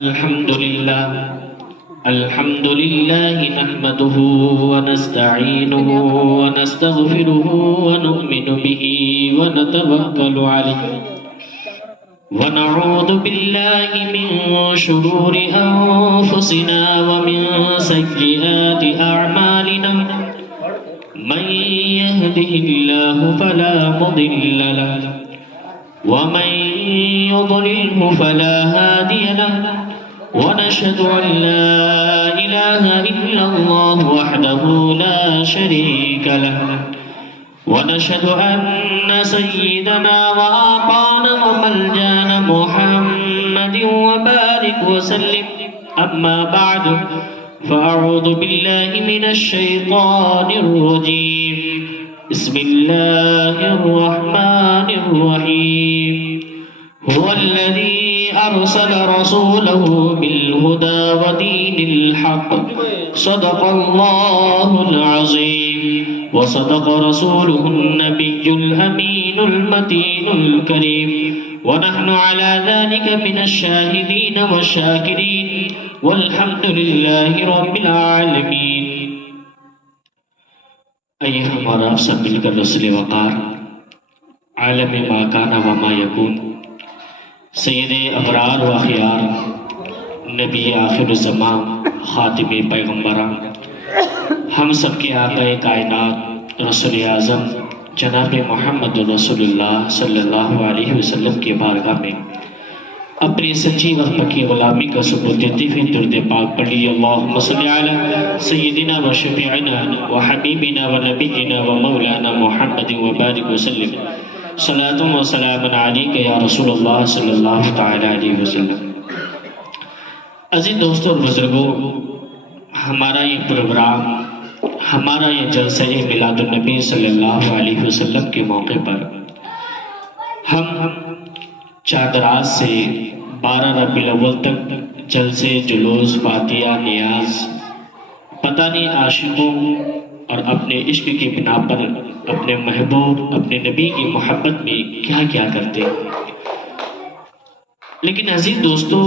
الحمد لله نحمده ونستعينه ونستغفره ونؤمن به ونتوكل عليه ونعوذ بالله من شرور أنفسنا ومن سيئات أعمالنا من يهده الله فلا مضل له ومن يضلله فلا هادي له ونشهد أن لا إله إلا الله وحده لا شريك له ونشهد أن سيدنا وآقانا وملجانا محمد وبارك وسلم أما بعد فأعوذ بالله من الشيطان الرجيم بسم الله الرحمن الرحيم هو الذي أرسل رسوله بالهدى ودين الحق صدق الله العظيم وصدق رسوله النبي الأمين المتين الكريم ونحن على ذلك من الشاهدين والشاكرين والحمد لله رب العالمين. آئیے ہمارا آپ سب مل کر رسول وقار عالم ما کان و ما یکون سید ابرار و اخیار نبی آخر الزمان خاتم پیغمبران ہم سب کے آقا کائنات رسول اعظم جناب محمد رسول اللہ صلی اللہ علیہ وسلم کی بارگاہ میں اپنی سچی اور پکی غلامی کا ثبوت دیتے ہوئے درود پاک پڑھ لیجیے. اللہم صلی علی سیدنا و شفیعنا و حبیبنا و نبینا و مولانا محمد و بارک وسلم صلاۃ و سلام علیک یا رسول اللہ صلی اللہ تعالی علیہ وسلم. عزیز دوستوں اور بزرگوں، ہمارا یہ پروگرام، ہمارا یہ جلسہ میلاد النبی صلی اللہ علیہ وسلم کے موقع پر ہم چاند رات سے 12 ربیع الاول تک جلسے، جلوس، فاتحہ، نیاز، پتہ نہیں عاشقوں اور اپنے عشق کی بنا پر اپنے محبوب، اپنے نبی کی محبت میں کیا کیا کرتے. لیکن عزیز دوستو،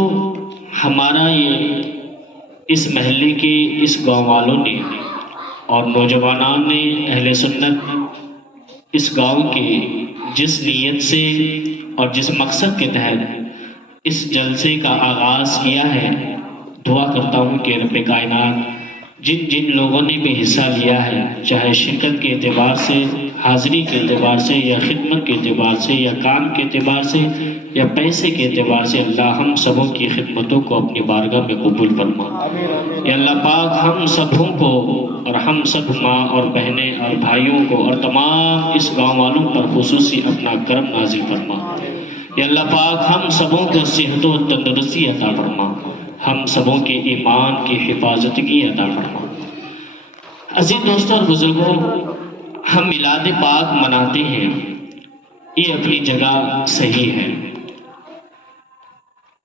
ہمارا یہ اس محلے کے اس گاؤں والوں نے اور نوجوانان نے، اہل سنت اس گاؤں کے جس نیت سے اور جس مقصد کے تحت اس جلسے کا آغاز کیا ہے، دعا کرتا ہوں کہ رب کائنات جن لوگوں نے بھی حصہ لیا ہے، چاہے شرکت کے اعتبار سے، حاضری کے اعتبار سے، یا خدمت کے اعتبار سے، یا کام کے اعتبار سے، یا پیسے کے اعتبار سے، اللہ ہم سبوں کی خدمتوں کو اپنی بارگاہ میں قبول فرما. یا اللہ پاک ہم سبوں کو اور ہم سب ماں اور بہنیں اور بھائیوں کو اور تمام اس گاؤں والوں پر خصوصی اپنا کرم نازل فرما. یا اللہ پاک ہم سبوں کو صحت و تندرستی عطا فرما، ہم سبوں کے ایمان کی حفاظت کی عطا فرما. عزیز دوستوں اور بزرگوں، ہم میلاد پاک مناتے ہیں، یہ اپنی جگہ صحیح ہے.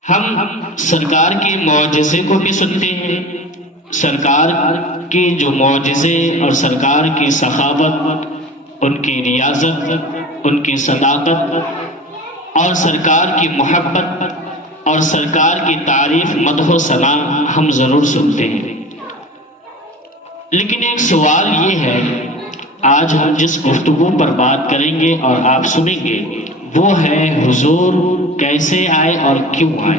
ہم سرکار کے معجزے کو بھی سنتے ہیں، سرکار کے جو معجزے اور سرکار کی سخاوت، ان کی ریاضت، ان کی صداقت اور سرکار کی محبت اور سرکار کی تعریف، مدح و ثنا ہم ضرور سنتے ہیں. لیکن ایک سوال یہ ہے، آج ہم جس گفتگو پر بات کریں گے اور آپ سنیں گے، وہ ہے حضور کیسے آئے اور کیوں آئے.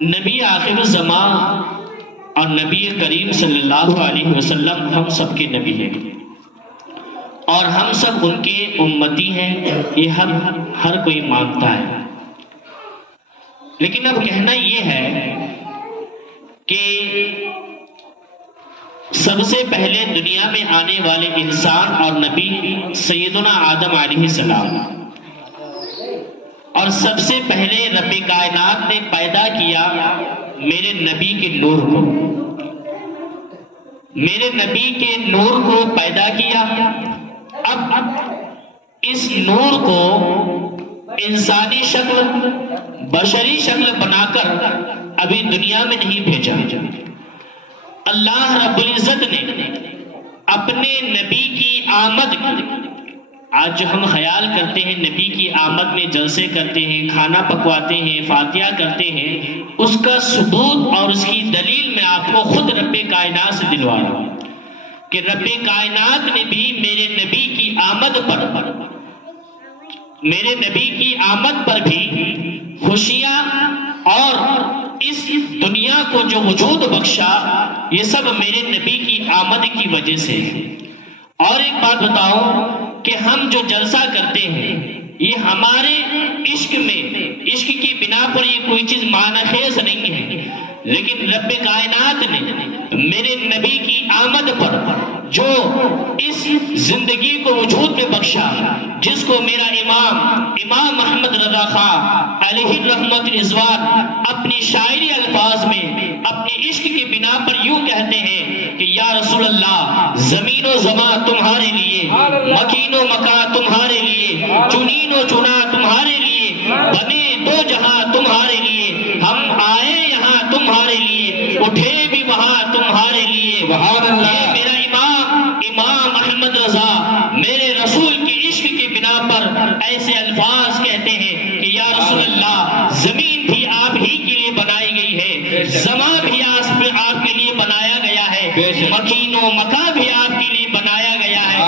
نبی آخر الزمان اور نبی کریم صلی اللہ علیہ وسلم ہم سب کے نبی ہیں اور ہم سب ان کے امتی ہیں، یہ ہر کوئی مانتا ہے. لیکن اب کہنا یہ ہے کہ سب سے پہلے دنیا میں آنے والے انسان اور نبی سیدنا آدم علیہ السلام، اور سب سے پہلے رب کائنات نے پیدا کیا میرے نبی کے نور کو، میرے نبی کے نور کو پیدا کیا. اب اس نور کو انسانی شکل، بشری شکل بنا کر ابھی دنیا میں نہیں بھیجا. اللہ رب العزت نے اپنے نبی کی آمد آج جو ہم خیال کرتے ہیں نبی کی آمد میں جلسے کرتے ہیں، کھانا پکواتے ہیں، فاتحہ کرتے ہیں، اس کا ثبوت اور اس کی دلیل میں آپ کو خود رب کائنات سے دلوا رہا ہوں کہ رب کائنات نے بھی میرے نبی کی آمد پر بھی خوشیاں اور اس دنیا کو جو وجود بخشا، یہ سب میرے نبی کی آمد کی وجہ سے ہے۔ اور ایک بات بتاؤں کہ ہم جو جلسہ کرتے ہیں یہ ہمارے عشق کی بنا پر یہ کوئی چیز معنی خیز نہیں ہے، لیکن رب کائنات نے میرے نبی کی آمد پر جو اس زندگی کو وجود میں بخشا، جس کو میرا امام محمد رضا خان علیہ الرحمت رضوان اپنی شاعری الفاظ میں اپنے عشق کی بنا پر یوں کہتے ہیں کہ یا رسول اللہ، زمین و زمان تمہارے لیے، مکین و مکان تمہارے لیے، چنین و چنا تمہارے لیے، بنے دو جہاں تمہارے لیے، ہم آئے یہاں تمہارے لیے، اٹھے بھی وہاں تمہارے لیے۔ یہ میرا امام احمد رضا میرے رسول کی عشق کی بنا پر ایسے الفاظ کہتے ہیں کہ یا رسول اللہ، زمین بھی آپ ہی کے لیے بنائی گئی ہے، زمان بھی آپ کے لیے بنایا گیا ہے، مکین و مکان بھی آپ کے لیے بنایا گیا ہے۔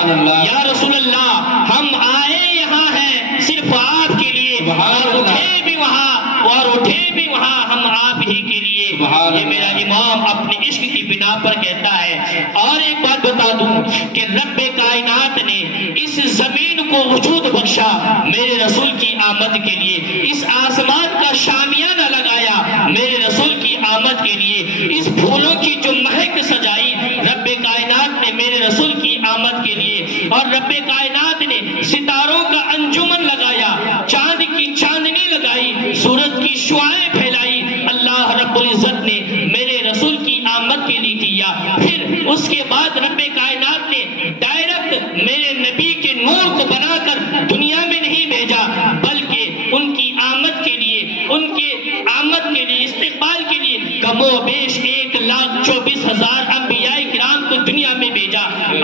یا رسول اللہ، ہم آئے یہاں ہیں صرف آپ کے لیے، اور اٹھے بھی وہاں ہم آپ ہی کے لیے۔ یہ میرا امام اپنے عشق کی بنا پر کہتا ہے۔ اور ایک بات بتا دوں کہ رب کائنات نے اس زمین کو وجود بخشا میرے رسول کی آمد کے لیے، اس آسمان کا شامیانہ لگایا میرے رسول کی آمد کے لیے، اس پھولوں کی جو مہک سجائی رب کائنات نے میرے رسول کی آمد کے لیے، اور رب کائنات نے ستاروں کا انجمن لگایا، چاند کی چاندنی لگائی، سورج کی شعاعیں پھیلائی، اللہ رب العزت نے میرے رسول کی آمد کے لیے کیا۔ پھر اس کے بعد رب کائنات نے ڈائریکٹ میرے نبی کے نور کو بنا کر دنیا میں نہیں بھیجا، بلکہ ان کی آمد کے لیے، استقبال کے لیے کم و بیش 1,24,000 انبیاء کرام کو دنیا میں بھیجا،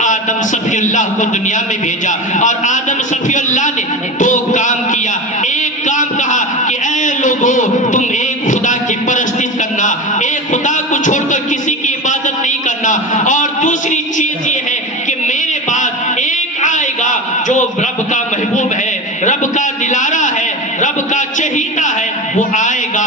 آدم صفی اللہ کو دنیا میں بھیجا، اور آدم صفی اللہ نے 2 کام کیا۔ ایک کام کہا کہ اے لوگو، تم ایک خدا کی پرستش کرنا، ایک خدا کو چھوڑ کر کسی کی عبادت نہیں کرنا، اور دوسری چیز یہ ہے کہ میرے بعد ایک آئے گا جو رب کا محبوب ہے، رب کا دلارا ہے، رب کا چہیتا ہے، وہ آئے گا۔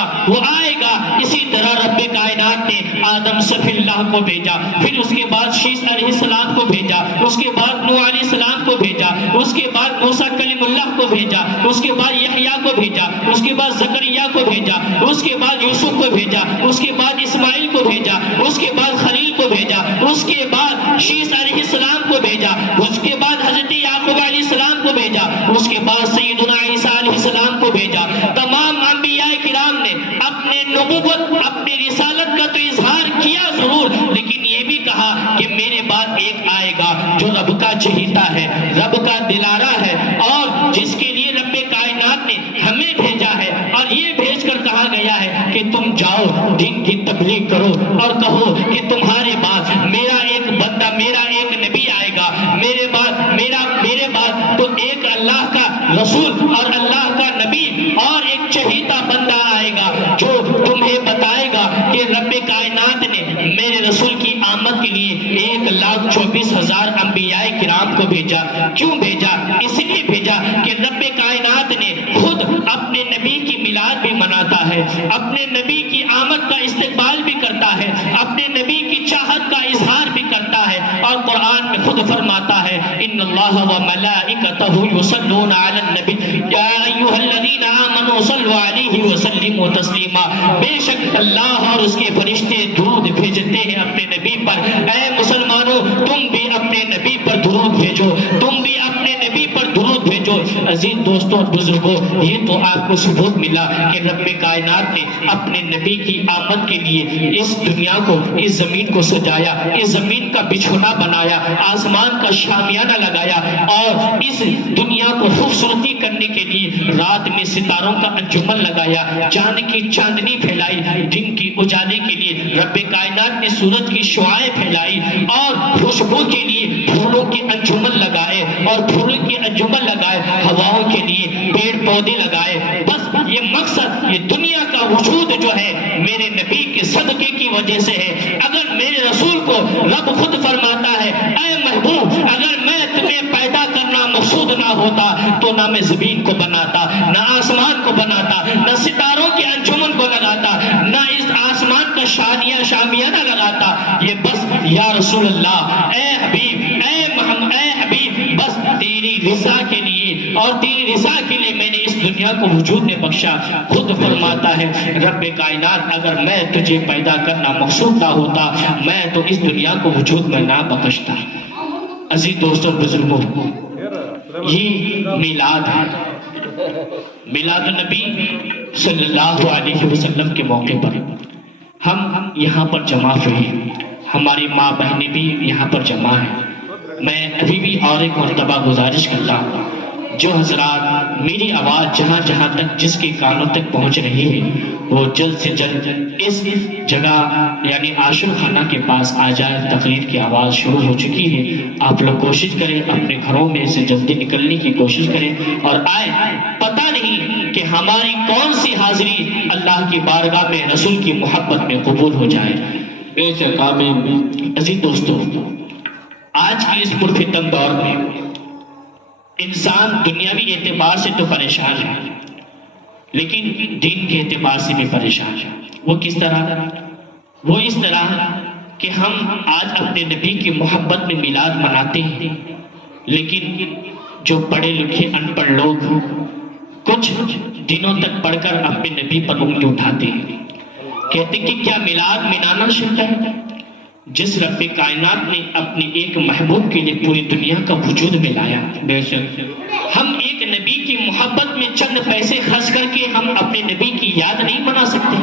اسی طرح رب کائنات نے آدم صفی اللہ کو بھیجا، پھر اس کے بعد شیس علیہ السلام کو بھیجا، اس کے بعد نوح علیہ السلام کو بھیجا، اس کے بعد موسیٰ کلیم اللہ کو بھیجا، اس کے بعد یحییٰ کو بھیجا، اس کے بعد زکریا کو بھیجا، اس کے بعد یوسف کو بھیجا، اس کے بعد اسماعیل کو بھیجا، اس کے بعد خلیل کو بھیجا، اس کے بعد شیس علیہ السلام کو بھیجا، اس کے بعد حضرت یعقوب علیہ السلام کو بھیجا، اس کے بعد سیدنا عیسیٰ علیہ السلام کو بھیجا۔ تمام انبیاء کرام نے اپنے نبوت، اپنے رسالت کا تو اظہار کیا ضرور، لیکن یہ بھی کہا کہ میرے بعد ایک آئے گا جو رب کا چہیتا ہے، رب کا دلارا ہے، اور جس کے لیے رب کائنات نے ہمیں بھیجا ہے، اور یہ بھیج کر کہا گیا ہے کہ تم جاؤ دین کی تبلیغ کرو اور کہو کہ تمہارے بعد میرا ایک بندہ، میرا ایک نبی آئے گا، میرے بعد تو ایک اللہ کا رسول اور اللہ کا نبی اور ایک چہیتا بندہ آئے گا جو تمہیں بتائے گا کہ رب کائنات نے میرے رسول کی آمد کے لیے 1,24,000 انبیاء کرام کو بھیجا۔ کیوں بھیجا؟ اس لیے بھیجا کہ رب کائنات نے خود اپنے نبی کی میلاد بھی مناتا ہے، اپنے نبی کی آمد کا استقبال بھی کرتا ہے، اپنے نبی کی چاہت کا اظہار بھی کرتا ہے، اور قرآن میں خود فرماتا ہے ان اللہ و ملائکتہ یصلون علی النبی یا ایھا الذین آمنوا صلوا علیہ وسلموا تسلیما۔ بے شک اللہ اور اس کے فرشتے درود بھیجتے ہیں اپنے نبی پر۔ اے مسلمانوں، تم بھی اپنے نبی پر درود بھیجو، تم بھی اپنے نبی پر درود بھیجو۔ عزیز دوستوں اور بزرگوں، یہ تو آپ کو ثبوت ملا کہ رب کائنات نے اپنے نبی کی آمد کے لیے اس دنیا کو، اس زمین کو سجایا، اس زمین کا بچھونا بنایا، آسمان کا شامیانہ لگایا، اور اس دنیا کو خوبصورتی کرنے کے لیے رات میں ستاروں کا انجمن لگایا، چاند کی چاندنی پھیلائی، دن کی اجالے کے لیے رب کائنات نے سورج کی شعاعیں پھیلائی، اور خوشبو کے لیے پھولوں کے انجمن لگائے، اور پھولوں کے انجمن لگائے، ہواؤں کے لیے پیڑ پودے لگائے، بس یہ مقصد، یہ دنیا کا وجود جو ہے میرے نبی کے صدقے کی وجہ سے ہے۔ اگر میرے رسول کو رب خود فرماتا ہے اے محبوب اگر میں تمہیں پیدا کرنا مقصود نہ ہوتا تو نہ میں زمین کو بناتا، نہ آسمان کو بناتا، نہ ستاروں کے انجمن کو لگاتا، نہ اس آسمان کا شامیہ نہ لگاتا، یہ بس یا رسول اللہ، اے حبیب، اے محمد، اے حبیب، بس تیری رضا کے لیے اور تیری رضا کے لیے میں نے اس دنیا کو وجود نے بخشا۔ خود فرماتا ہے رب کائنات اگر میں تجھے پیدا کرنا مقصود نہ ہوتا میں تو اس دنیا کو وجود میں نہ بخشتا۔ عزیز دوستوں بزرگوں، یہ میلاد ہے، میلاد النبی صلی اللہ علیہ وسلم کے موقع پر ہم یہاں پر جمع ہوئے، ہماری ماں بہنیں بھی یہاں پر جمع ہیں۔ میں ابھی بھی اور ایک مرتبہ گزارش کرتا ہوں، جو حضرات میری آواز جہاں جہاں تک جس کے کانوں تک پہنچ رہی ہے وہ جلد سے جلد اس جگہ یعنی عاشور خانہ کے پاس آ جائے۔ تقریر کی آواز شروع ہو چکی ہے، آپ لوگ کوشش کریں اپنے گھروں میں سے جلدی نکلنے کی کوشش کریں اور آئے۔ پتہ نہیں کہ ہماری کون سی حاضری اللہ کی بارگاہ میں رسول کی محبت میں قبول ہو جائے۔ بے شک آمین۔ عزیز دوستو، آج کی اس پرفتن دور میں انسان دنیاوی اعتبار سے تو پریشان ہے لیکن دین کے اعتبار سے بھی پریشان ہے۔ وہ کس طرح؟ وہ اس طرح کہ ہم آج اپنے نبی کی محبت میں میلاد مناتے ہیں لیکن جو پڑھے لکھے ان پڑھ لوگ کچھ دنوں تک پڑھ کر اپنے نبی پر انگلی اٹھاتے ہیں، کہتے ہیں کہ کیا میلاد منانا شرک ہے؟ جس رب کائنات نے اپنے ایک محبوب کے لیے پوری دنیا کا وجود میں لایا، بے شک ہم ایک نبی کی محبت میں چند پیسے خرچ کر کے ہم اپنے نبی کی یاد نہیں منا سکتے؟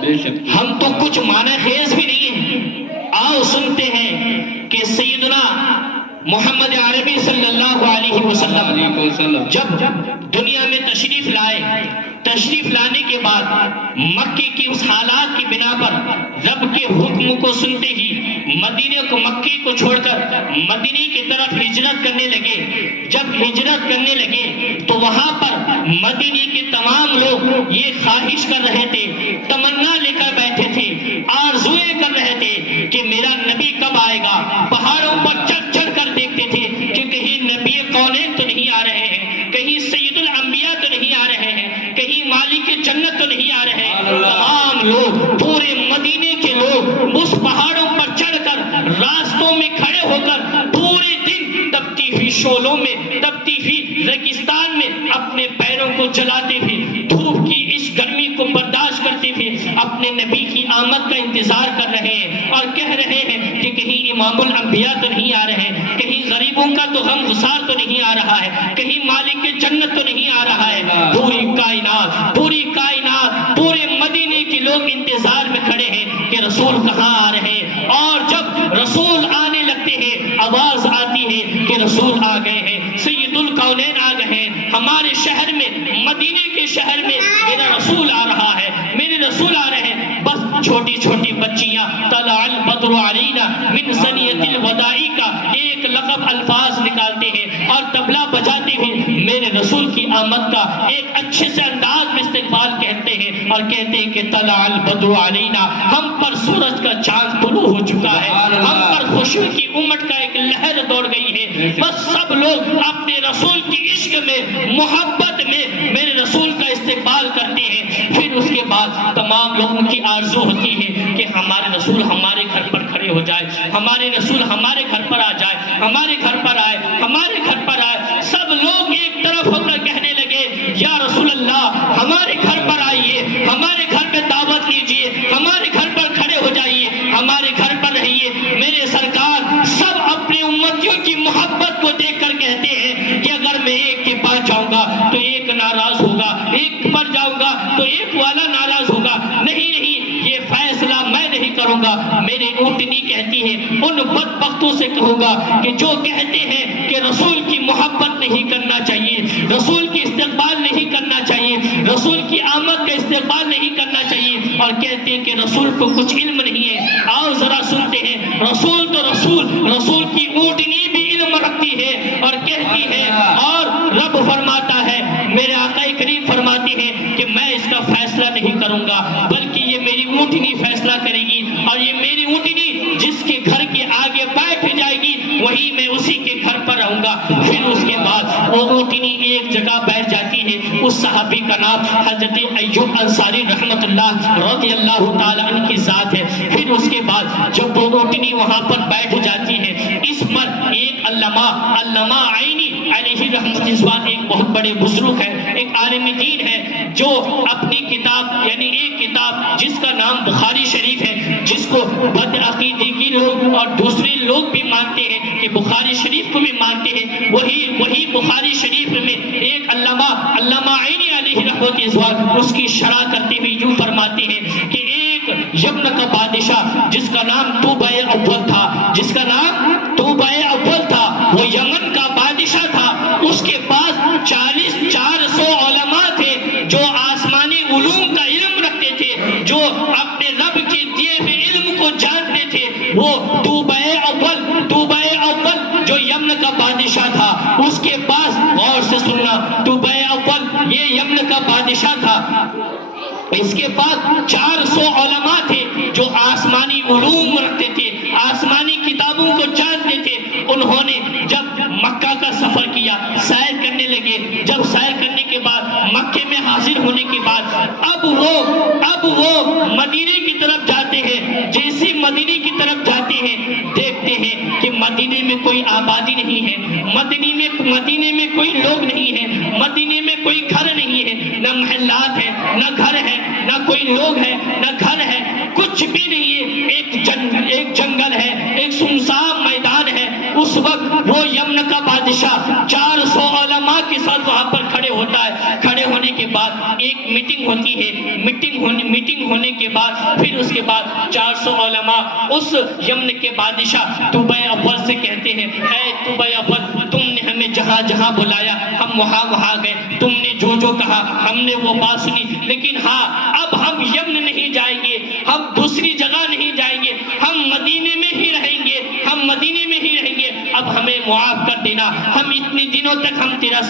بے شک ہم تو کچھ معنی خیز بھی نہیں ہیں۔ آؤ سنتے ہیں کہ سیدنا محمد عربی صلی اللہ علیہ وسلم جب دنیا میں تشریف لائے، تشریف لانے کے بعد مکے کی اس حالات کی بنا پر رب کے حکم کو سنتے ہی مکے کو چھوڑ کر مدینے کی طرف ہجرت کرنے لگے۔ جب ہجرت کرنے لگے تو وہاں پر مدینے کے تمام لوگ یہ خواہش کر رہے تھے، تمنا لے کر بیٹھے تھے، آرزویں کر رہے تھے کہ میرا نبی کب آئے گا۔ پہاڑوں پر چڑھ چڑھ کر دیکھتے تھے کہ کہیں نبی کونین تو نہیں آ رہے ہیں، کہیں سید الانبیاء تو نہیں آ رہے ہیں، کہیں مالک جنت تو نہیں آ رہے ہیں۔ تمام لوگ، پورے مدینے کے لوگ اس پہاڑوں پر چڑھ کر راستوں میں کھڑے ہو کر پورے دن تپتی ہوئی شعلوں میں، تپتی ہوئی ریگستان میں اپنے پیروں کو جلاتے ہوئے، دھوپ کی اس گرمی کو برداشت کرتے ہوئے اپنے نبی کی آمد کا انتظار کر رہے ہیں اور کہہ رہے ہیں کہ کہیں امام الانبیاء تو نہیں آ رہے ہیں، کہیں غریبوں کا تو غم گسار تو نہیں آ رہا ہے، کہیں مالک جنت تو نہیں آ رہا ہے۔ پوری کائنات، پورے مدینے کے لوگ انتظار میں کھڑے ہیں کہ رسول کہاں آ رہے ہیں۔ اور جب رسول آنے لگتے ہیں آواز آتی ہے کہ رسول آ گئے ہیں، سید الکونین آ گئے ہیں، ہمارے شہر میں، مدینے کے شہر میں میرا رسول آ رہا ہے، میرے رسول آ رہے ہیں۔ بس چھوٹی چھوٹی بچیاں طلع البدر علینا من ثنیۃ الوداع کا ایک لقب الفاظ نکالتے ہیں اور طبلہ بجاتے ہوئے میرے رسول کی آمد کا ایک اچھے سے انداز میں استقبال کہتے ہیں اور کہتے ہیں کہ طلع البدر علینا، ہم پر سورج کا چاند طلوع ہو چکا ہے، ہم پر خوشی کی امٹ کا ایک لہر دوڑ گئی ہے۔ بس سب لوگ اپنے رسول کی عشق میں، محبت میں میرے رسول کا استقبال کرتے ہیں۔ پھر اس کے بعد تمام لوگوں کی آرزو ہوتی ہے کہ ہمارے رسول ہمارے گھر پر کھڑے ہو جائے، ہمارے رسول ہمارے گھر پر آ جائے، ہمارے گھر پر آئے، ہمارے گھر پر آئے۔ سب لوگ ایک طرف ہو کر کہنے لگے یا رسول اللہ ہمارے گھر پر آئیے، ہمارے گھر پہ دعوت لیجئے، ہمارے گھر پر کھڑے ہو جائیے، ہمارے گھر پر رہیے۔ میرے سرکار سب اپنے امتیوں کی محبت کو دیکھ کر کہتے ہیں کہ اگر میں ایک کے پاس جاؤں گا تو ایک ناراض ہوگا، ایک پر جاؤں گا تو ایک والا ناراض ہوگا، نہیں نہیں یہ فیصلہ میں نہیں کروں گا۔ میرے اونٹنی کہتی ہے ان بدبختوں سے کہوں گا کہ جو کہتے ہیں کہ رسول کی محبت نہیں کرنا چاہیے، رسول کی استقبال نہیں کرنا چاہیے، رسول کی آمد کا استقبال نہیں کرنا چاہیے اور کہتے ہیں کہ رسول کو کچھ علم نہیں ہے۔ آؤ ذرا سنتے ہیں، رسول تو رسول کی اونٹنی بھی علم رکھتی ہے اور کہتی ہے اور رب فرماتا ہے، میرے آقا کریم فرماتے ہیں کہ میں اس کا فیصلہ نہیں کروں گا بلکہ یہ میری اونٹنی فیصلہ کرے گی، اور یہ میری اونٹنی جس کے گھر کے آگے بیٹھ جائے گی وہی میں اسی کے گھر پر رہوں گا۔ پھر اس کے بعد وہ اونٹنی ایک جگہ بیٹھ جاتی ہے، اس صحابی کا نام حضرت ایوب انصاری رحمت اللہ رضی اللہ تعالیٰ عنہ کی ذات ہے۔ پھر اس کے بعد جب وہ اونٹنی وہاں پر بیٹھ جاتی ہے، اس پر ایک علامہ عینی علیہ رحمت اللہ، ایک بہت بڑے بزرگ ہے، ایک عالم دین ہے، جو اپنی کتاب یعنی ایک کتاب جس کا نام بخاری شریف ہے، جس کو بدعقیدگی لوگ اور دوسرے لوگ بھی مانتے ہیں کہ بخاری شریف کو بھی مانتے ہیں، وہی بخاری شریف میں ایک علامہ عینی علیہ رحمت اللہ اس کی شرح کرتے ہوئے یوں فرماتے ہیں کہ ایک یمن کا بادشاہ جس کا نام توبہ اول تھا، وہ یمن کا بادشاہ تھا، اس کے پاس 400 علماء تھے جو آسمانی علوم کا علم رکھتے تھے، جو اپنے رب کے دیے ہوئے علم کو جانتے تھے۔ وہ توبہ اول جو یمن کا بادشاہ تھا، اس کے پاس، غور سے سننا، توبہ اول یہ یمن کا بادشاہ تھا، اس کے پاس 400 علماء تھے جو آسمانی علوم رکھتے تھے، آسمانی کتابوں کو جانتے تھے۔ انہوں نے جب مکہ کا سفر کیا، سیر کرنے لگے، جب سیر کرنے کے بعد مکے میں حاضر ہونے کے بعد اب وہ مدینے کی طرف جاتے ہیں۔ جیسے مدینے کی طرف جاتے ہیں، دیکھتے ہیں کہ مدینے میں کوئی آبادی نہیں ہے، مدینے میں کوئی لوگ نہیں ہیں، مدینے میں کوئی گھر نہیں ہے، نہ محلات ہیں، نہ گھر ہے، نہ کوئی لوگ ہے، نہ گھر ہے، کچھ بھی نہیں ہے، ایک جنگل ہے، ایک سنسان میدان ہے۔ اس وقت وہ یمن کا بادشاہ 400 علماء کے ساتھ وہاں پر کھڑے ہوتا ہے۔ کھڑے ہونے کے بعد ایک میٹنگ ہوتی ہے، میٹنگ ہونے کے بعد پھر اس کے بعد 400 علماء اس یمن کے بادشاہ توبہ اول سے کہتے ہیں، اے توبہ اول، تم نے ہمیں جہاں جہاں بلایا ہم وہاں گئے، تم نے جو کہا ہم نے وہ بات سنی، لیکن ہاں اب ہم یمن نہیں جائیں گے، ہم دوسری جگہ نہیں جائیں گے، ہم مدینے میں ہی رہیں گے، اب ہمیں معاف کر دینا، ہم اتنے دنوں تک ہم تیرا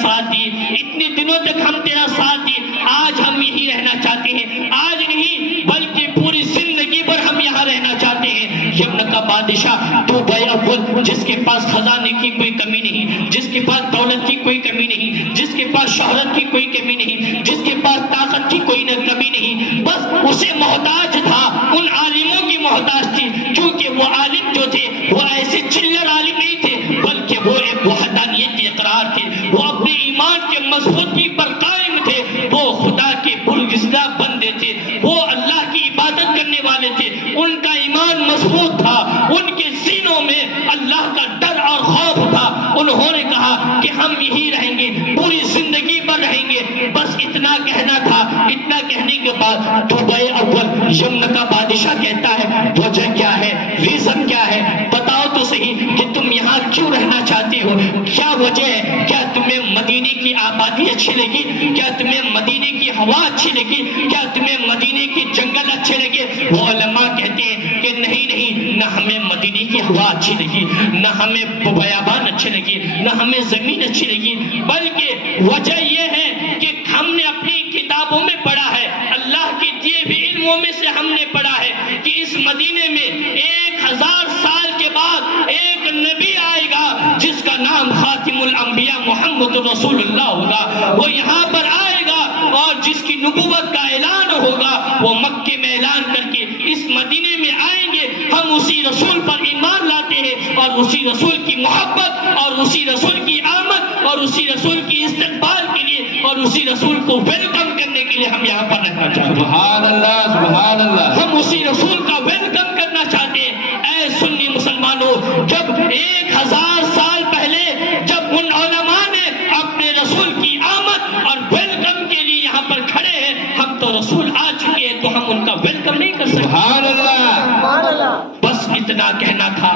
ساتھ دیے، آج ہم یہی رہنا چاہتے ہیں، آج نہیں بلکہ پوری زندگی پر ہم یہاں رہنا چاہتے ہیں۔ یمن کا بادشاہ توبہ اول، جس کے پاس خزانے کی کوئی کمی نہیں، جس کے پاس دولت کی کوئی کمی نہیں، جس کے پاس شہرت کی کوئی کمی نہیں، جس کے پاس طاقت کی کوئی کمی نہیں، بس اسے محتاج تھا، ان عالموں کی محتاج تھی، کیونکہ وہ عالم جو تھے وہ ایسے چلر عالم نہیں تھے، بلکہ وہ ایک وحدانیت کے اقرار تھے، وہ اپنے ایمان کے مضبوطی پر قائم تھے، وہ خدا کے برگزیدہ بندے تھے، وہ اللہ کی عبادت کرنے والے تھے، ان کا ایمان مضبوط تھا، ان کے سینوں میں اللہ کا ڈر اور خوف تھا۔ انہوں نے کہا کہ ہم یہی رہیں گے، پوری زندگی پر رہیں گے، بس اتنا کہنا تھا۔ اتنا کہنے کے بعد توبہ اول یمن کا بادشاہ کہتا ہے، وجہ کیا ہے، ریزن کیا ہے، بتاؤ تو صحیح کہ تم یہاں کیوں رہنا چاہتے ہو، کیا وجہ ہے، کیا تمہیں مدینے کی آبادی اچھی لگی، کیا تمہیں مدینے کی ہوا اچھی لگی، کیا تمہیں مدینے کی جنگل اچھے لگے؟ وہ علماء کہتے ہیں کہ نہیں، نہ ہمیں مدینے کی ہوا اچھی لگی، نہ ہمیں بیابان اچھے لگے، نہ ہمیں زمین اچھی لگی، بلکہ وجہ یہ ہے کہ ہم نے اپنی کتابوں میں پڑھا ہے، اللہ کے دیے ہوئے علموں میں سے ہم نے پڑھا ہے کہ اس مدینے میں 1000 سال کے بعد ایک نبی آئے گا جس کا نام خاتم الانبیاء محمد رسول اللہ ہوگا، وہ یہاں پر آئے گا اور جس کی نبوت کا اعلان ہوگا، وہ مکے میں اعلان کر کے اس مدینے میں آئیں گے، ہم اسی رسول پر ایمان لاتے ہیں اور اسی رسول کی محبت اور اسی رسول کی آمد اور اسی رسول کی استقبال کے لیے اور اسی رسول کو ویلکم کرنے کے لیے ہم یہاں پر رہنا چاہتے ہیں۔ سبحان اللہ، سبحان اللہ، ہم اسی رسول کا ویلکم کرنا چاہتے ہیں۔ اے سنی مسلمانوں، جب 1000 سال پہلے جب ان علماء نے اپنے رسول کی آمد اور ویلکم کے لیے یہاں پر کھڑے ہیں، ہم تو رسول آ چکے ہیں تو ہم ان کا ویلکم نہیں کر سکتے۔ سبحان اللہ، بس اتنا کہنا تھا۔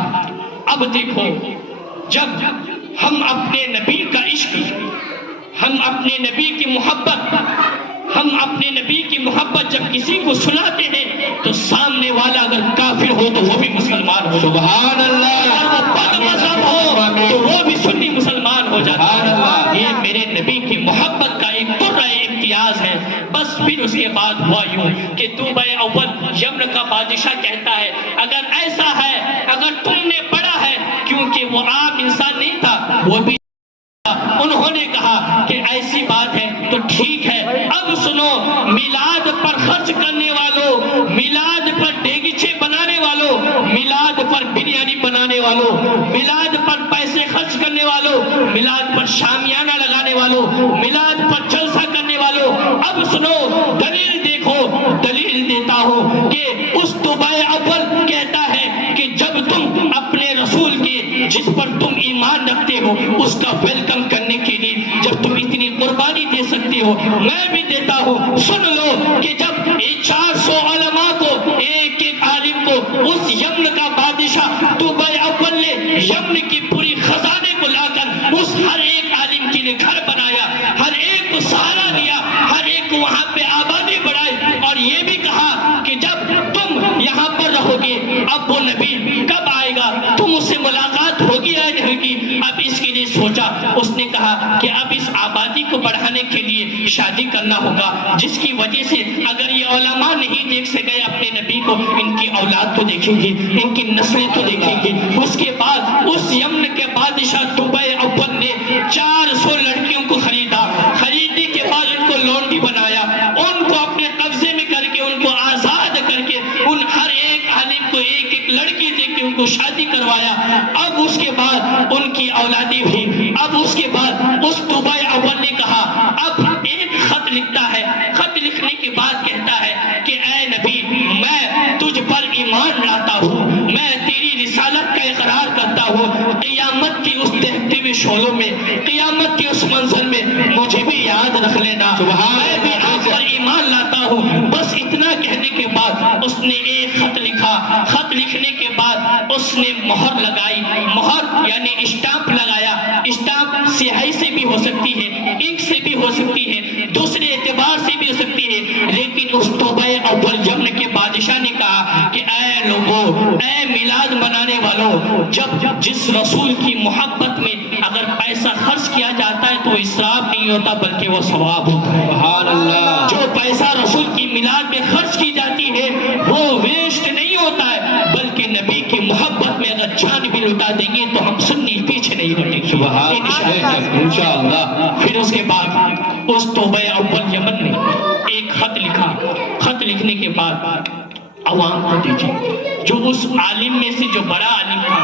اب دیکھو، جب ہم اپنے نبی کا عشق، ہم اپنے نبی کی محبت جب کسی کو سناتے ہیں تو سامنے والا اگر کافر ہو تو وہ بھی مسلمان ہو، سبحان اللہ، اگر وہ بد مذہب ہو تو وہ بھی سنی مسلمان ہو جاتا اس کے بعد ہوا یوں کہ طوبہ اول یمن کا بادشاہ کہتا ہے اگر ایسا ہے، اگر تم نے پڑھا ہے، کیونکہ وہ عام انسان نہیں تھا، وہ بھی انہوں نے کہا کہ ایسی بات ہے تو ٹھیک ہے، اب سنو، میلاد پر خرچ کرنے والوں، میلاد پر ڈیگچے بنانے والوں، میلاد پر بریانی بنانے والوں، میلاد پر پیسے خرچ کرنے والوں، میلاد پر شامیانہ لگانے والوں، میلاد پر جلسہ کرنے والوں، اب سنو، دلیل دیکھو، دلیل دیتا ہوں کہ اس طوبہ اول کہتا ہے کہ جب تم اپنے رسول کے جس پر تم ایمان رکھتے ہو اس کا ویلکم کرنے کے لیے جب تم اتنی قربانی دے سکتے ہو، میں بھی دیتا ہوں، سن لو کہ جب 400 علماء کو، ایک ایک عالم کو اس یمن کا بادشاہ طوبہ اول نے یمن کی پوری خزانے کو لا کر اس ہر ایک عالم کے لیے گھر بنایا، ہر ایک کو سہارا دیا، ہر ایک کو وہاں پہ آبادی بڑھائی، اور یہ بھی کہا کہ جب تم یہاں پر رہو گے اب وہ نبی کب آئے گا، تم اس سے ملاقات ہوگی یا نہیں ہوگی، اب اس کے لیے سوچا، اس نے کہا کہ اب اس آبادی کو بڑھانے کے لیے شادی کرنا ہوگا، جس کی وجہ سے اگر یہ علماء نہیں دیکھ سکے اپنے نبی کو، ان کی اولاد تو دیکھیں گے، ان کی نسلیں تو دیکھیں گے۔ اس کے بعد اس یمن کے بادشاہ طوبہ اول نے 400 لڑکیوں کو خریدا، خریدنے کے بعد ان کو لونڈی بنایا، ان کو اپنے قبضے میں کر کے، ان کو آزاد کر کے، ان ہر ایک عالم کو ایک ایک لڑکی دے کے ان کو شادی کروایا۔ اب اس کے بعد ان کی اولادیں ہوئی، اب اس کے بعد اس طوبہ اول نے کہا اب ایک خط لکھتا ہے، خط لکھنے کے بعد کہتا ہے کہ اے نبی، میں تجھ پر ایمان لاتا ہوں، میں تیری رسالت کا اقرار کرتا ہوں، قیامت کی اس دہتے ہوئے شعلوں میں، قیامت کے اس منظر میں مجھے بھی یاد رکھ لینا، میں بھی آپ پر ایمان لاتا ہوں۔ بس اتنا کہنے کے بعد اس نے ایک خط لکھا، خط لکھنے کے بعد اس نے مہر لگائی، مہر یعنی اسٹامپ لگایا، اسٹامپ سیاہی سے بھی ہو سکتی ہے، انک سے بھی ہو سکتی ہے، دوسرے اعتبار سے بھی ہو سکتی ہے، لیکن اس طوبہ اول یمن کے بادشاہ نے کہا کہ اے لوگو، اے میلاد منانے والوں، جب جس رسول کی محبت میں اگر پیسہ خرچ کیا جاتا ہے تو اسراف نہیں ہوتا بلکہ وہ ثواب ہوتا ہے۔ سبحان اللہ۔ جو پیسہ رسول کی میلاد میں خرچ کی جاتی ہے وہ ویسٹ نہیں ہوتا ہے بلکہ نبی کی محبت میں اگر جان بھی لٹا دیں گے تو ہم سنی پیچھے نہیں ہٹیں گے انشاءاللہ۔ پھر اس کے بعد اس طوبہ اول یمن نے ایک خط لکھا، خط لکھنے کے بعد عوام کو دیجیے، جو اس عالم میں سے جو بڑا عالم تھا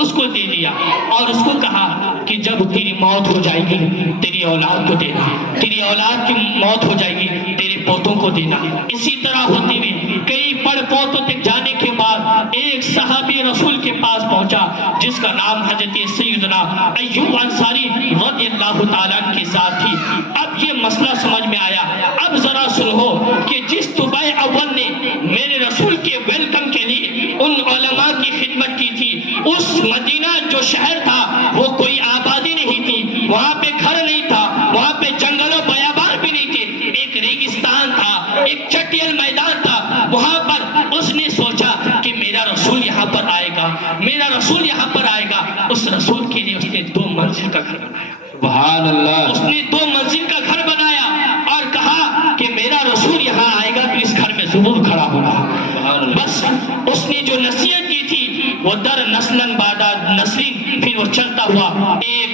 اس کو دے دیا، اور اس کو کہا کہ جب تیری موت ہو جائے گی تیری اولاد کو دینا، تیری اولاد کی موت ہو جائے گی تیرے پوتوں کو دینا۔ اسی طرح ہوتے ہوئے کئی پڑ پوتوں تک جانے کے بعد ایک صحابی رسول کے پاس پہنچا جس کا نام حضرت سیدنا ایوب انصاری رضی اللہ تعالیٰ کے ساتھ تھی۔ اب یہ مسئلہ سمجھ میں آیا، اب ذرا سنو کہ جس طوبہ اول نے میرے رسول کے ویلکم کے لیے ان علماء کی خدمت کی تھی، اس مدینہ جو شہر تھا وہ کوئی آبادی نہیں تھی، وہاں پہ گھر نہیں تھا، وہاں پہ جنگل و بیابان بھی نہیں تھے، ایک ریگستان تھا، ایک چٹیل میدان تھا، وہاں پر اس نے سوچا کہ میرا رسول یہاں پر آئے گا، میرا رسول یہاں پر آئے گا۔ اس رسول کے لیے اس نے 2 منزل کا گھر بنایا، سبحان اللہ۔ اس نے 2 منزل کا گھر بنایا اور کہا کہ میرا رسول یہاں آئے گا تو اس گھر میں ضرور کھڑا ہوگا۔ بس اس نے جو نصیحت کی تھی وہ در نسلن بعد نسلین، پھر وہ چلتا ہوا ایک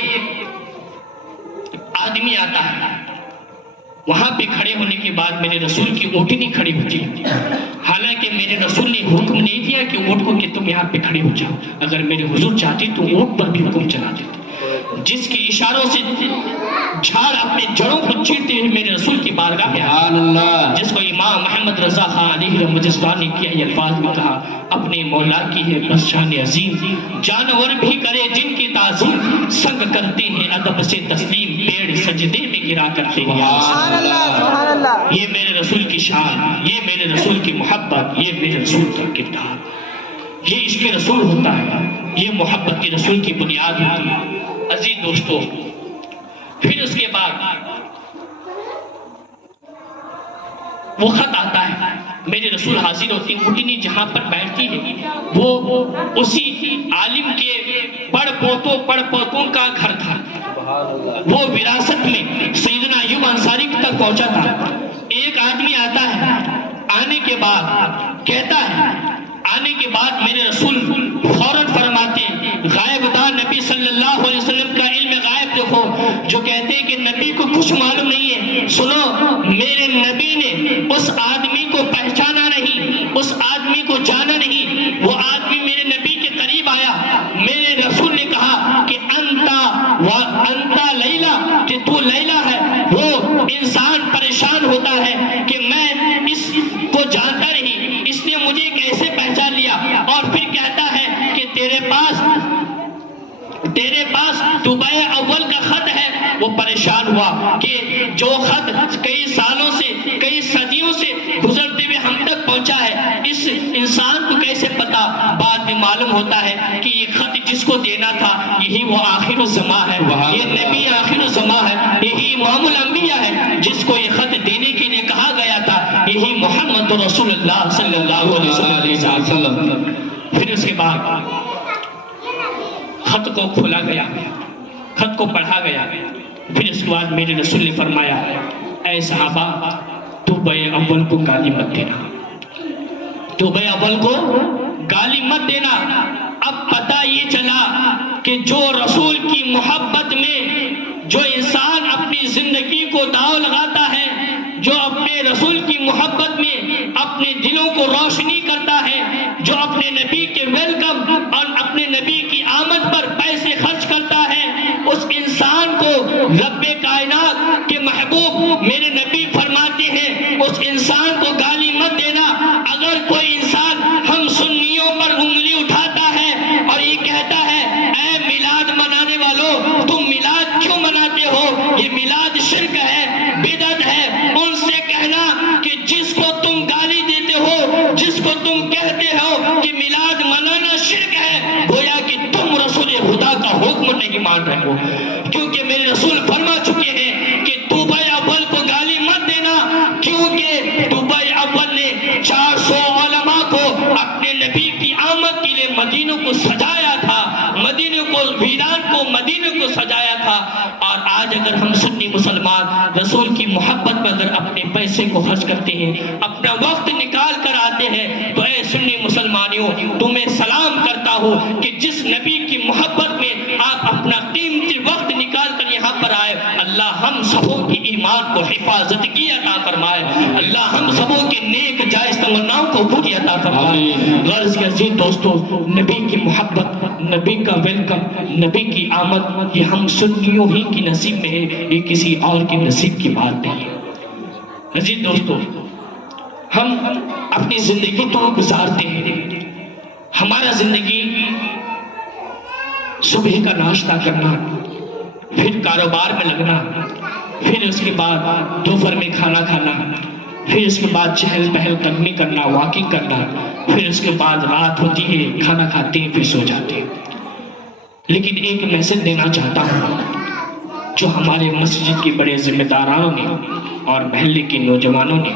آدمی آتا ہے، وہاں پہ کھڑے ہونے کے بعد میرے رسول کی اونٹنی کھڑی ہوتی ہے، حالانکہ میرے رسول نے حکم نہیں دیا کہ اونٹ کو کہ تم یہاں پہ کھڑے ہو جاؤ، اگر میرے حضور چاہتے تو اونٹ پر بھی حکم چلا دیتے، جس کے اشاروں سے جھاڑ اپنے جڑوں کو چیرتے ہوئے میرے رسول کی بارگاہ میں آیا، جس کو امام محمد رضا خان علیہ رحمۃ نے کیا یہ الفاظ میں کہا، اپنے مولا کی ہے بس شان عظیم، جانور بھی کرے جن کی تعظیم، سنگ کرتے ہیں ادب سے تسلیم، پیڑ سجدے میں گرا کرتے ہیں۔ سبحان اللہ، سبحان اللہ۔ یہ میرے رسول کی شان، یہ میرے رسول کی محبت، یہ میرے رسول کا کردار، یہ عشق رسول ہوتا ہے، یہ محبت کی رسول کی بنیاد ہوتی ہے۔ عزیز دوستو، پھر اس کے بعد وہ خط آتا ہے، میرے رسول حاضر ہوتے ہیں، اونٹنی جہاں پر بیٹھتی ہے وہ اسی عالم کے پڑ پوتوں کا گھر تھا، وہ وراثت میں سیدنا ایوب انصاری تک پہنچا تھا۔ ایک آدمی آتا ہے، آنے کے بعد کہتا ہے، آنے کے بعد میرے رسول فوراً فرماتے ہیں، غائب دان نبی صلی اللہ علیہ وسلم کا علم غائب دیکھو، جو کہتے ہیں کہ نبی کو کچھ معلوم نہیں ہے، سنو میرے نبی نے اس آدمی کو پہچانا نہیں، اس آدمی کو جانا نہیں، وہ آدمی میرے نبی کے قریب آیا، میرے رسول نے کہا کہ انتا لیلا، کہ تو لیلا ہے۔ وہ انسان پریشان ہوتا ہے کہ میں اس کو جانتا نہیں، اس نے مجھے کیسے پہچان لیا، اور پھر کہتا ہے کہ تیرے پاس طوبہ اول کا خط ہے۔ وہ پریشان ہوا کہ جو خط کئی سالوں سے، کئی صدیوں سے گزرتے ہوئے ہم تک پہنچا ہے، اس انسان کو کیسے پتا؟ بعد میں معلوم ہوتا ہے کہ یہ خط جس کو دینا تھا یہی وہ آخر الزماں ہے، یہ نبی آخر الزماں ہے، یہی امام الانبیاء ہے، جس کو یہ خط دینے کے لیے کہا گیا تھا، یہی محمد رسول اللہ صلی اللہ علیہ وسلم۔ پھر اس کے بعد خط کو کھولا گیا، خط کو پڑھا گیا، پھر اس کے بعد میرے رسول نے فرمایا، اے صحابہ طوبہ اول کو گالی مت دینا، طوبہ اول کو گالی مت دینا۔ اب پتہ یہ چلا کہ جو رسول کی محبت میں جو انسان اپنی زندگی کو داؤ لگاتا ہے، جو اپنے رسول کی محبت میں اپنے دلوں کو روشنی کرتا ہے، جو اپنے نبی کے ویلکم اور اپنے نبی کی آمد پر پیسے خرچ کرتا ہے، اس انسان کو رب کائنات کے محبوب میرے نبی فرماتے ہیں اس انسان کو گالی مت دینا۔ اگر کوئی انسان ہم سنیوں پر انگلی اٹھاتا ہے اور یہ کہتا ہے اے میلاد منانے والوں تم میلاد کیوں مناتے ہو، یہ میلاد شرک ہے، بدعت ہے، ان سے کہنا کہ جس کو تم گالی دیتے ہو، جس کو تم کہتے ہو کہ میلاد منانا شرک ہے، گویا کہ تم رسول خدا کا حکم نہیں مان رہے ہو، کیونکہ میرے رسول فرما چکے ہیں کہ طوبہ اول کو گالی مت دینا، کیونکہ طوبہ اول نے 400 علماء کو اپنے نبی کی آمد کے لیے مدینہ کو سجایا تھا، مدینہ کو ویران کو مدینہ کو سجایا تھا۔ اور آج اگر ہم سنی مسلمان رسول کی محبت میں اگر اپنے پیسے کو خرچ کرتے ہیں، اپنا وقت نکال کر آتے ہیں، تو اے سنی مسلمانیوں تمہیں سلام کرتا ہوں کہ جس نبی کی محبت میں آپ اپنا قیمتی وقت نکال کر یہاں پر آئے، اللہ ہم سبوں کی ایمان کو حفاظت کی عطا فرمائے، اللہ ہم سبوں کے نیک جائز تمناؤں کو پوری عطا فرمائے۔ غرض کے عزیز دوستو، نبی کی محبت، نبی کا ویلکم، نبی کی آمد، یہ ہم سنیوں ہی کی نصیب میں ہے، یہ کسی اور کی نصیب کی بات نہیں ہے۔ عزیز دوستو، ہم اپنی زندگی تو گزارتے ہیں، ہمارا زندگی صبح کا ناشتہ کرنا، پھر کاروبار میں لگنا، پھر اس کے بعد دوپہر میں کھانا کھانا، پھر اس کے بعد چہل پہل قدمی کرنا، واکنگ کرنا، پھر اس کے بعد رات ہوتی ہے، کھانا کھاتے ہیں، پھر سو جاتے ہیں۔ لیکن ایک میسج دینا چاہتا ہوں، جو ہمارے مسجد کے بڑے ذمہ دارانوں نے اور محلے کے نوجوانوں نے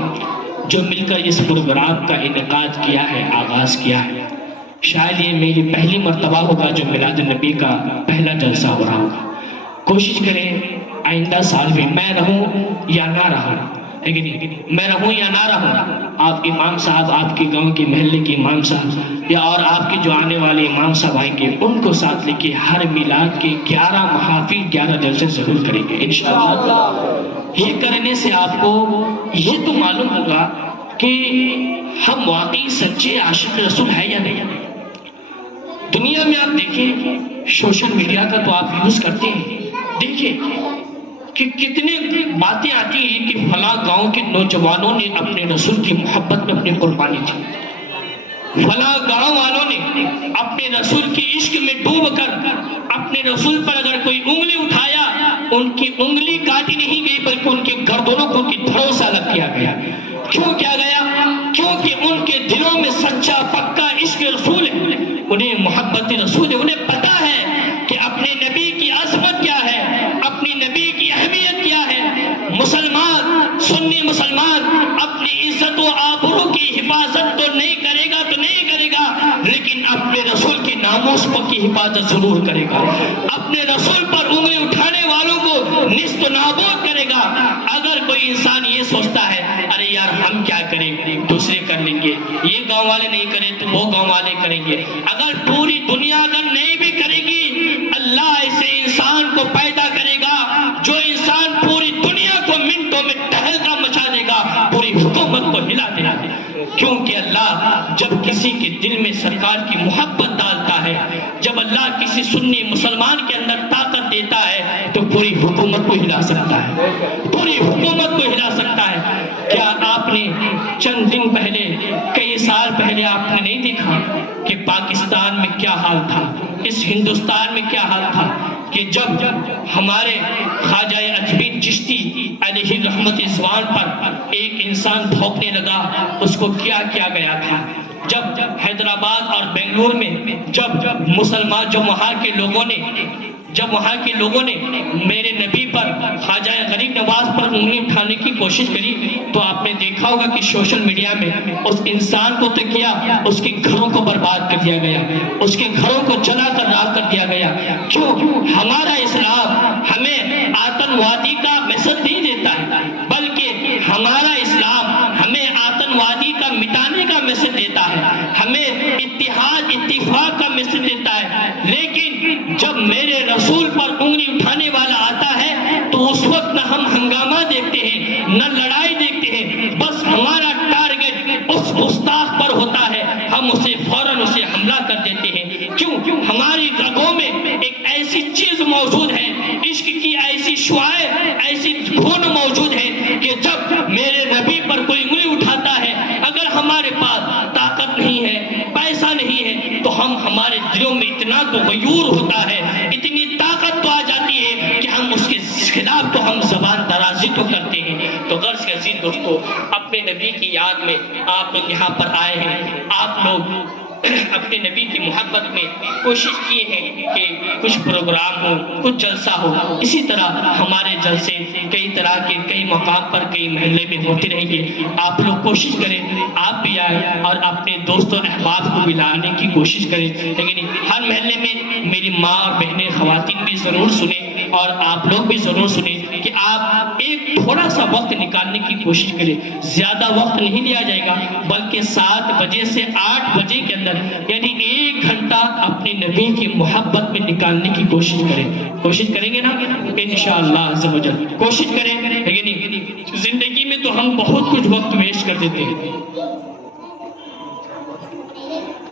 جو مل کر اس پروگرام کا انعقاد کیا ہے، آغاز کیا ہے، شاید یہ میری پہلی مرتبہ ہوگا جو میلاد النبی کا پہلا جلسہ ہو رہا ہوگا۔ کوشش کریں آئندہ سال میں میں رہوں یا نہ رہوں، لیکن میں رہوں یا نہ رہوں، آپ امام صاحب، آپ کے گاؤں کے محلے کے امام صاحب یا اور آپ کے جو آنے والے امام صاحب آئیں گے، ان کو ساتھ لے کے ہر میلاد کے 11 محافل 11 جلسے ضرور کریں گے انشاءاللہ۔ یہ کرنے سے آپ کو یہ تو معلوم ہوگا کہ ہم واقعی سچے عاشق رسول ہے یا نہیں۔ دنیا میں آپ دیکھیں، سوشل میڈیا کا تو آپ یوز کرتے ہیں، دیکھیں کہ کتنے باتیں آتی ہیں کہ فلاں گاؤں کے نوجوانوں نے اپنے رسول کی محبت میں اپنی قربانی دی، فلاں گاؤں والوں نے اپنے رسول کی عشق میں ڈوب کر اپنے رسول پر اگر کوئی انگلی اٹھایا، ان کی انگلی کاٹی نہیں گئی بلکہ ان کے گردنوں کو ان کی دھڑوں سے الگ کیا گیا۔ کیوں کیا گیا؟ کیونکہ ان کے دلوں میں سچا پکا عشق رسول ہے، انہیں محبت رسول ہے، انہیں پتا ہے کہ اپنے نبی کی عظمت کیا ہے، اپنی نبی کی اہمیت کیا ہے۔ مسلمان، سنی مسلمان اپنی عزت و آبرو کی حفاظت تو نہیں کرے گا تو نہیں کرے گا، لیکن اپنے رسول کی ناموس کی حفاظت ضرور کرے گا، اپنے رسول پر انگلی اٹھانے والوں کو نیست و نابود کرے گا۔ اگر کوئی انسان یہ سوچتا ہے یار ہم کیا کریں، دوسرے کر لیں گے، یہ گاؤں والے نہیں کریں تو وہ گاؤں والے کریں گے. اگر پوری دنیا اگر نہیں بھی کرے گی، اللہ ایسے انسان کو پیدا کرے گا جو انسان پوری دنیا کو منٹوں میں تہلکا مچا دے گا، پوری حکومت کو ہلا دے گا. کیونکہ اللہ جب کسی کے دل میں سرکار کی محبت ڈالتا ہے، جب اللہ کسی سنی مسلمان کے اندر طاقت دیتا ہے تو پوری حکومت کو ہلا سکتا ہے، پوری حکومت کو ہلا سکتا ہے. کیا آپ نے چند دن پہلے، کئی سال پہلے آپ نے نہیں دیکھا کہ پاکستان میں کیا حال تھا، اس ہندوستان میں کیا حال تھا، کہ جب ہمارے خواجہ اجمیر چشتی علیہ رحمت اذوان پر ایک انسان بھونکنے لگا، اس کو کیا کیا گیا تھا. جب حیدرآباد اور بنگلور میں جب مسلمان، جب وہاں کے لوگوں نے میرے نبی پر، خواجہ غریب نواز پر انگلی اٹھانے کی کوشش کری، تو آپ نے دیکھا ہوگا کہ سوشل میڈیا میں اس انسان کو تو کیا، اس کے گھروں کو برباد کر دیا گیا، اس کے گھروں کو جلا کر راکھ کر دیا گیا. کیوں؟ ہمارا اسلام ہمیں آتنوادی کا میسج نہیں دیتا ہے، بلکہ ہمارا اسلام ہمیں آتنوادی کا مٹانے کا میسج دیتا ہے، ہمیں اتحاد اتفاق کا میسج دیتا ہے. لیکن جب میرے رسول پر انگلی اٹھانے والا آتا ہے تو اس وقت نہ ہم ہنگامہ دیکھتے ہیں، نہ لڑائی دیکھتے ہیں، بس ہمارا ٹارگٹ اس گستاخ پر ہوتا ہے، ہم اسے فوراً حملہ کر دیتے ہیں. کیوں؟ ہماری رگوں میں ایک ایسی چیز موجود ہے، عشق کی ایسی شعائیں، ایسی دھن موجود ہے کہ جب میرے نبی پر کوئی انگلی اٹھاتا ہے، اگر ہمارے پاس طاقت نہیں ہے، پیسہ نہیں ہے، تو ہمارے دلوں میں اتنا تو غیور ہوتا ہے، اتنی طاقت تو آ جاتی ہے کہ ہم اس کے خلاف تو ہم زبان درازی تو کرتے ہیں. تو غرض کے عزیز دوستو، اپنے نبی کی یاد میں آپ لوگ یہاں پر آئے ہیں، آپ لوگ اپنے نبی کی محبت میں کوشش کیے ہیں کہ کچھ پروگرام ہو، کچھ جلسہ ہو. اسی طرح ہمارے جلسے کئی طرح کے، کئی مقام پر، کئی محلے میں ہوتے رہیں گے. آپ لوگ کوشش کریں، آپ بھی آئیں اور اپنے دوست و احباب کو بھی لانے کی کوشش کریں. لیکن ہر محلے میں میری ماں اور بہنیں، خواتین بھی ضرور سنیں اور آپ لوگ بھی ضرور سنیں کہ آپ ایک تھوڑا سا وقت نکالنے کی کوشش کریں. زیادہ وقت نہیں لیا جائے گا، بلکہ 7 بجے سے 8 بجے کے اندر یعنی 1 گھنٹہ اپنے نبی کی محبت میں نکالنے کی کوشش کریں. کوشش کریں گے نا انشاءاللہ عز و جل، کوشش کریں. لیکن زندگی میں تو ہم بہت کچھ وقت ویسٹ کر دیتے ہیں،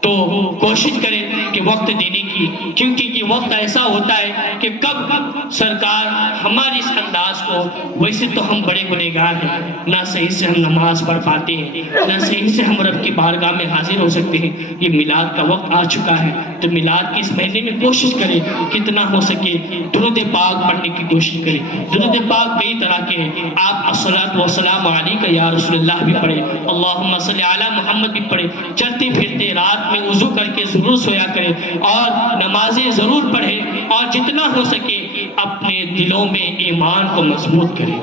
تو کوشش کریں کہ وقت دینے کی، کیونکہ یہ وقت ایسا ہوتا ہے کہ کب سرکار ہماری اس انداز کو، ویسے تو ہم بڑے گنہگار ہیں، نہ صحیح سے ہم نماز پڑھ پاتے ہیں، نہ صحیح سے ہم رب کی بارگاہ میں حاضر ہو سکتے ہیں. یہ میلاد کا وقت آ چکا ہے، تو میلاد کے اس مہینے میں کوشش کریں کتنا ہو سکے درود پاک پڑھنے کی کوشش کریں. درود پاک کئی طرح کے ہیں، آپ الصلاۃ والسلام علیک یا رسول اللہ بھی پڑھیں، اللہم صلی علی محمد بھی پڑھیں. چلتے پھرتے رات میں وضو کر کے ضرور سویا کریں اور نمازیں ضرور پڑھیں، اور جتنا ہو سکے اپنے دلوں میں ایمان کو مضبوط کریں،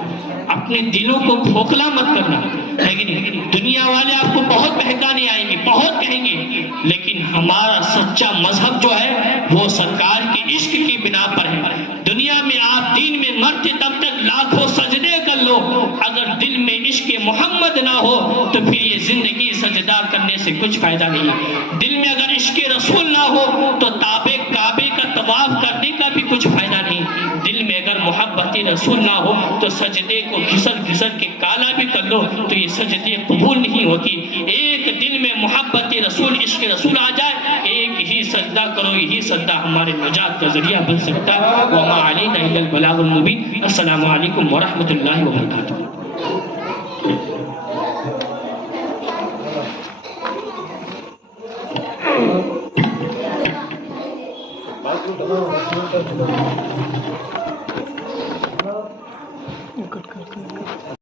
اپنے دلوں کو کھوکھلا مت کرنا. لیکن دنیا والے آپ کو بہت بہکانے آئیں گے، بہت کہیں گے، لیکن ہمارا سچا مذہب جو ہے وہ سرکار کے عشق کی بنا پر ہے. دنیا میں آپ دین میں مرتے تب تک لاکھوں سجدے کر لو، اگر دل میں عشق محمد نہ ہو تو پھر یہ زندگی سجدہ کرنے سے کچھ فائدہ نہیں. دل میں اگر عشق رسول نہ ہو تو کعبے کا طواف کرنے کا بھی کچھ فائدہ نہیں. دل میں اگر محبت رسول نہ ہو تو سجدے کو گھسر کے کالا بھی کر لو تو یہ سجدے قبول نہیں ہوتی. ایک دل میں محبت رسول، عشق رسول آ جائے، ایک ہی سجدہ کرو، یہی سجدہ ہمارے نجات کا ذریعہ بن سکتا ہے. وما علینا الا البلاغ المبین. السلام علیکم ورحمۃ اللہ وبرکاتہ. کٹ